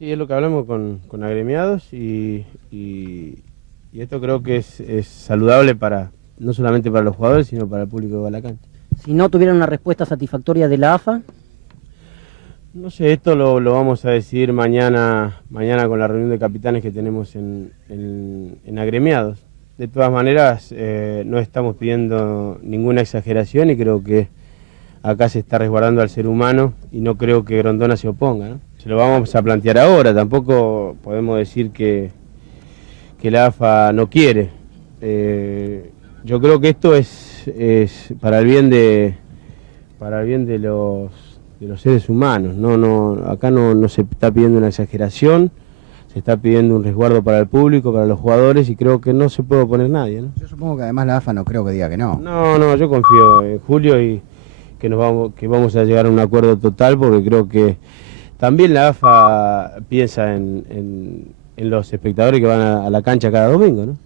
Sí, es lo que hablamos con agremiados y esto creo que es saludable para no solamente para los jugadores, sino para el público que va a la cancha. Si no tuvieran una respuesta satisfactoria de la AFA, No sé, esto lo vamos a decidir mañana con la reunión de capitanes que tenemos en agremiados. De todas maneras, no estamos pidiendo ninguna exageración y creo que acá se está resguardando al ser humano y no creo que Grondona se oponga, ¿no? Se lo vamos a plantear ahora, tampoco podemos decir que la AFA no quiere. Yo creo que esto es para el bien de los seres humanos. Acá no se está pidiendo una exageración, se está pidiendo un resguardo para el público, para los jugadores y creo que no se puede oponer nadie, ¿no? Yo supongo que además la AFA no creo que diga que no. No, yo confío en Julio y que vamos a llegar a un acuerdo total porque creo que también la AFA piensa en los espectadores que van a la cancha cada domingo, ¿no?